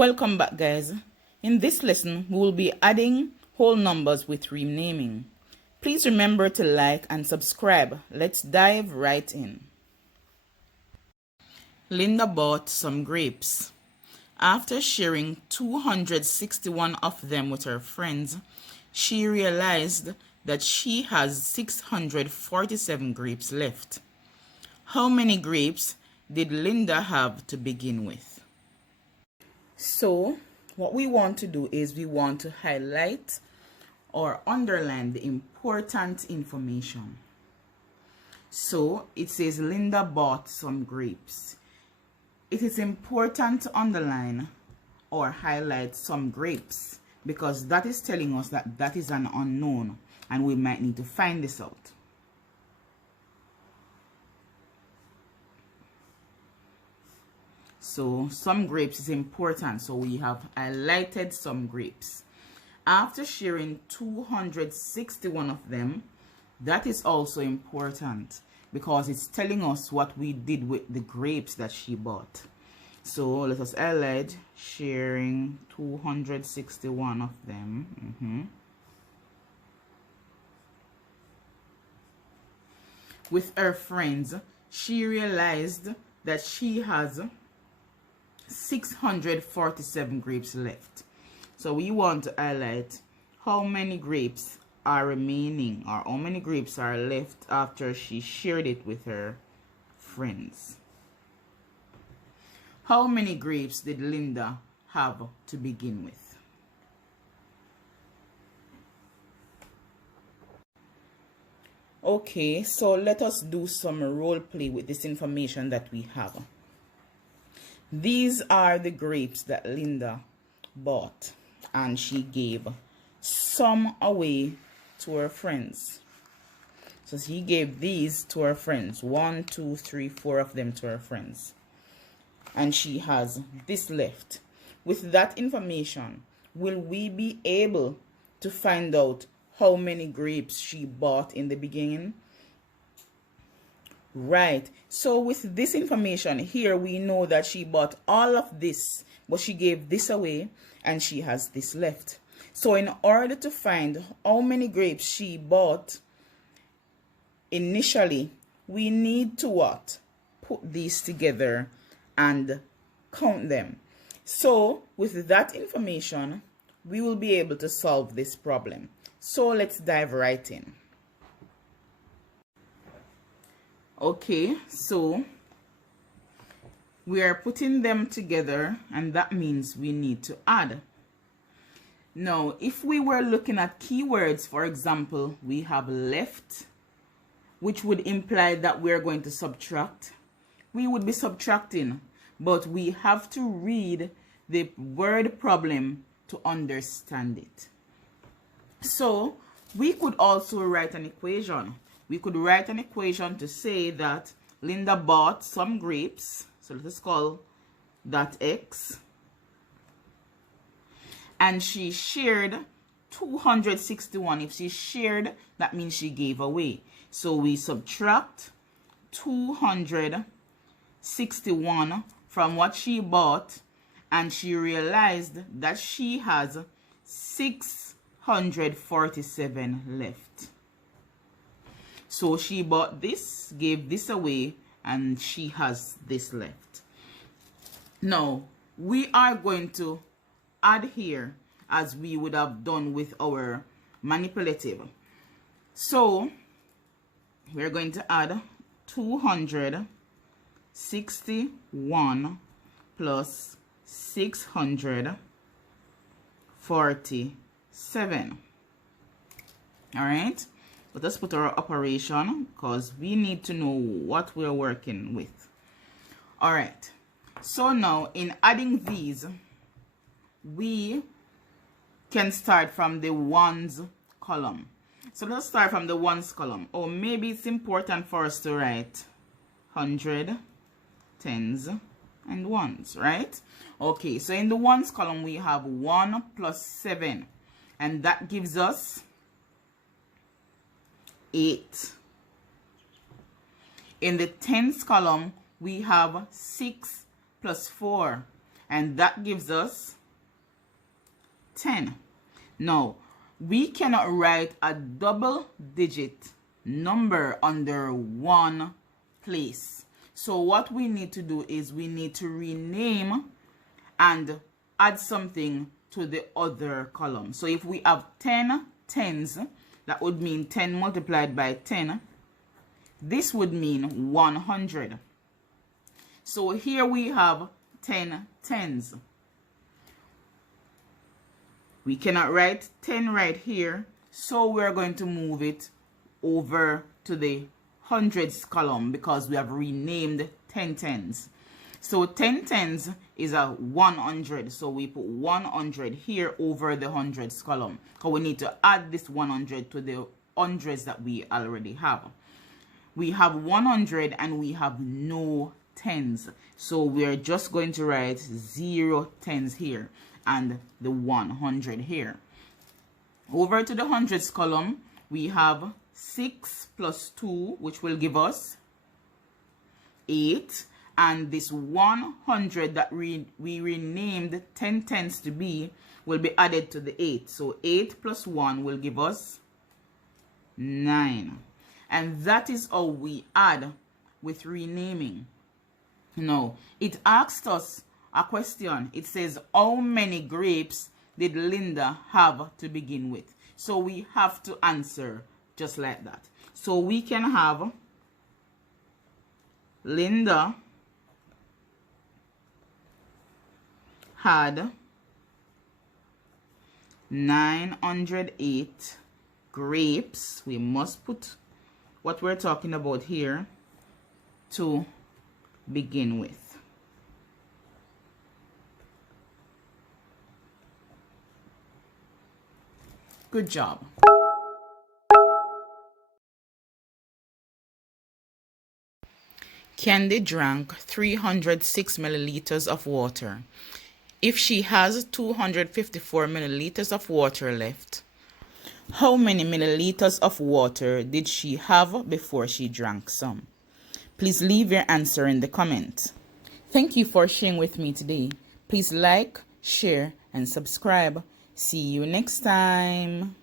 Welcome back, guys. In this lesson, we will be adding whole numbers with renaming. Please remember to like and subscribe. Let's dive right in. Linda bought some grapes. After sharing 261 of them with her friends, she realized that she has 647 grapes left. How many grapes did Linda have to begin with? So, what we want to do is we want to highlight or underline the important information. So, it says Linda bought some grapes. It is important to underline or highlight some grapes because that is telling us that that is an unknown and we might need to find this out. So some grapes is important, so we have highlighted some grapes. After sharing 261 of them, that is also important because it's telling us what we did with the grapes that she bought. So let us highlight sharing 261 of them. With her friends, she realized that she has 647 grapes left. So we want to highlight how many grapes are remaining or how many grapes are left after she shared it with her friends. How many grapes did Linda have to begin with? Okay, so let us do some role play with this information that we have. These are the grapes that Linda bought and she gave some away to her friends. So she gave these to her friends, 1, 2, 3, 4 of them to her friends. And she has this left. With that information, will we be able to find out how many grapes she bought in the beginning? Right, so with this information here, we know that she bought all of this, but she gave this away and she has this left. So in order to find how many grapes she bought initially, we need to what? Put these together and count them. So with that information, we will be able to solve this problem. So let's dive right in. Okay, so we are putting them together and that means we need to add. Now, if we were looking at keywords, for example, we have left, which would imply that we're going to subtract. We would be subtracting, but we have to read the word problem to understand it. So we could also write an equation. We could write an equation to say that Linda bought some grapes. So let us call that X. And she shared 261. If she shared, that means she gave away. So we subtract 261 from what she bought. And she realized that she has 647 left. So she bought this, gave this away, and she has this left. Now, we are going to add here as we would have done with our manipulative. So, we're going to add 261 plus 647. All right? Let us put our operation because we need to know what we're working with. All right. So now in adding these, we can start from the ones column. So let's start from the ones column. Or maybe it's important for us to write 100, tens, and ones, right? Okay, so in the ones column, we have 1 plus 7. And that gives us 8. In the tens column, we have 6 plus 4. and that gives us 10. Now, we cannot write a double-digit number under one place. So what we need to do is we need to rename and add something to the other column. So if we have 10 tens, that would mean 10 multiplied by 10. This would mean 100. So here we have 10 tens. We cannot write 10 right here, so we're going to move it over to the hundreds column because we have renamed 10 tens. So 10 tens is a 100, so we put 100 here over the hundreds column because we need to add this 100 to the hundreds that we already have. We have 100 and we have no tens, so we're just going to write 0 tens here and the 100 here. Over to the hundreds column, we have 6 plus 2, which will give us 8, and this 100 that we renamed 10 tens to be will be added to the 8. So 8 plus 1 will give us 9. And that is how we add with renaming. Now, it asked us a question. It says, how many grapes did Linda have to begin with? So we have to answer just like that. So we can have Linda had 908 grapes. We must put what we're talking about here to begin with. Good job. Candy drank 306 milliliters of water. If she has 254 milliliters of water left, how many milliliters of water did she have before she drank some? Please leave your answer in the comments. Thank you for sharing with me today. Please like, share, and subscribe. See you next time.